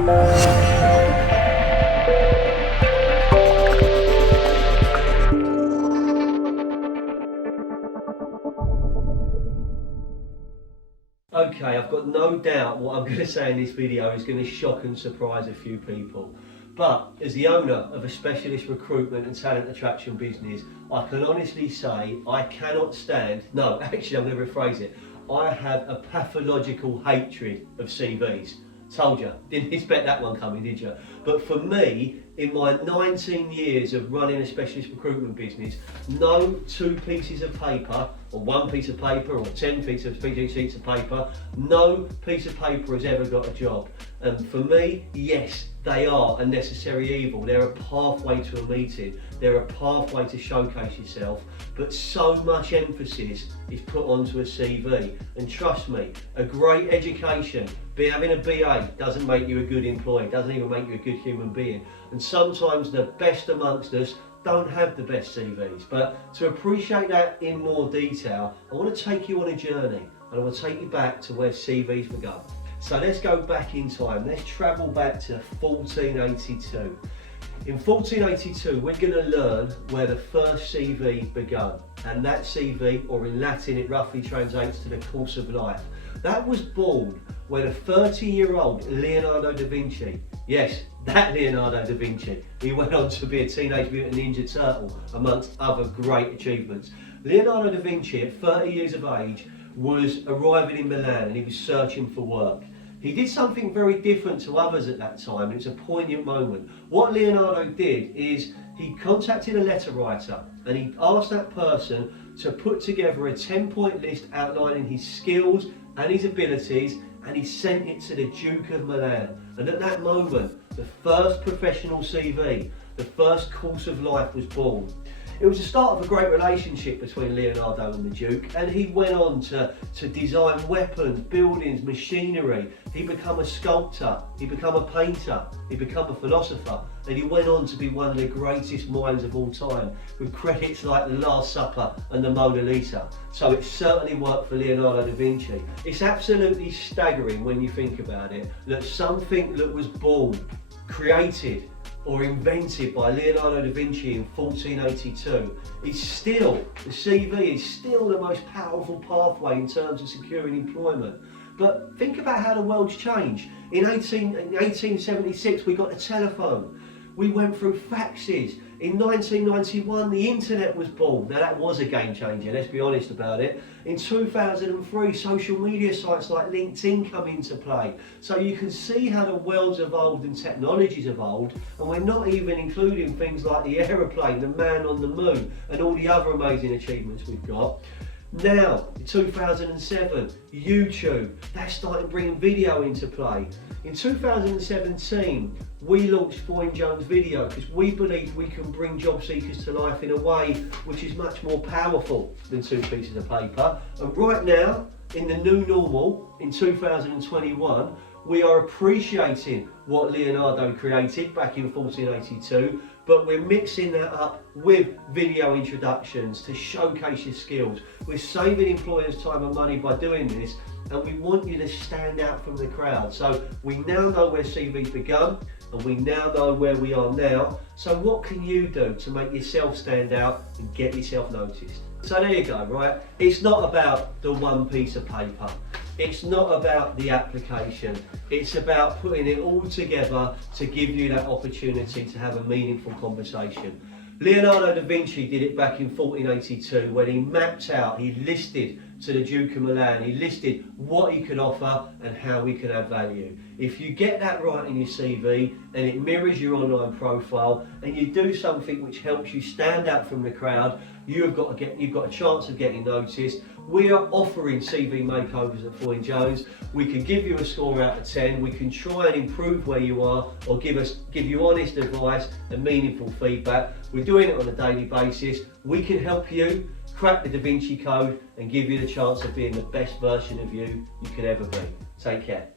Okay, I've got no doubt what I'm going to say in this video is going to shock and surprise a few people. But as the owner of a specialist recruitment and talent attraction business, I can honestly say I cannot stand, no, actually I'm going to rephrase it, I have a pathological hatred of CVs. Told you, didn't expect that one coming, did you? But for me, in my 19 years of running a specialist recruitment business, no two pieces of paper, or one piece of paper, or 10 sheets of paper, no piece of paper has ever got a job. And for me, yes, they are a necessary evil. They're a pathway to a meeting. They're a pathway to showcase yourself. But so much emphasis is put onto a CV. And trust me, a great education, having a BA doesn't make you a good employee, doesn't even make you a good human being. And sometimes the best amongst us don't have the best CVs. But to appreciate that in more detail, I want to take you on a journey, and I want to take you back to where CVs began. So let's go back in time. Let's travel back to 1482. In 1482, we're going to learn where the first CV began. And that CV, or in Latin, it roughly translates to the course of life. That was born when a 30-year-old Leonardo da Vinci, yes, that Leonardo da Vinci, he went on to be a Teenage Mutant Ninja Turtle, amongst other great achievements. Leonardo da Vinci, at 30 years of age, was arriving in Milan and he was searching for work. He did something very different to others at that time. It was a poignant moment. What Leonardo did is he contacted a letter writer and he asked that person to put together a 10-point list outlining his skills and his abilities, and he sent it to the Duke of Milan. And at that moment, the first professional CV, the first course of life was born. It was the start of a great relationship between Leonardo and the Duke, and he went on to design weapons, buildings, machinery. He became a sculptor, he became a painter, he became a philosopher, and he went on to be one of the greatest minds of all time, with credits like The Last Supper and the Mona Lisa. So it certainly worked for Leonardo da Vinci. It's absolutely staggering when you think about it, that something that was born, created, or invented by Leonardo da Vinci in 1482, the CV is still the most powerful pathway in terms of securing employment. But think about how the world's changed. In 1876, we got a telephone. We went through faxes. In 1991, the internet was born. Now that was a game changer, let's be honest about it. In 2003, social media sites like LinkedIn come into play. So you can see how the world's evolved and technology's evolved, and we're not even including things like the aeroplane, the man on the moon, and all the other amazing achievements we've got. Now, in 2007, YouTube, that's started bringing video into play. In 2017, we launched Foyne Jones Video because we believe we can bring job seekers to life in a way which is much more powerful than two pieces of paper. And right now, in the new normal, in 2021, we are appreciating what Leonardo created back in 1482, but we're mixing that up with video introductions to showcase your skills. We're saving employers time and money by doing this, and we want you to stand out from the crowd. So we now know where CVs begun, and we now know where we are now. So what can you do to make yourself stand out and get yourself noticed? So there you go, right? It's not about the one piece of paper. It's not about the application. It's about putting it all together to give you that opportunity to have a meaningful conversation. Leonardo da Vinci did it back in 1482 when he mapped out, he listed to the Duke of Milan, he listed what he could offer and how he could add value. If you get that right in your CV and it mirrors your online profile and you do something which helps you stand out from the crowd, you've got a chance of getting noticed. We are offering CV makeovers at Foyne Jones. We can give you a score out of 10. We can try and improve where you are, or give you honest advice and meaningful feedback. We're doing it on a daily basis. We can help you crack the Da Vinci Code and give you the chance of being the best version of you could ever be. Take care.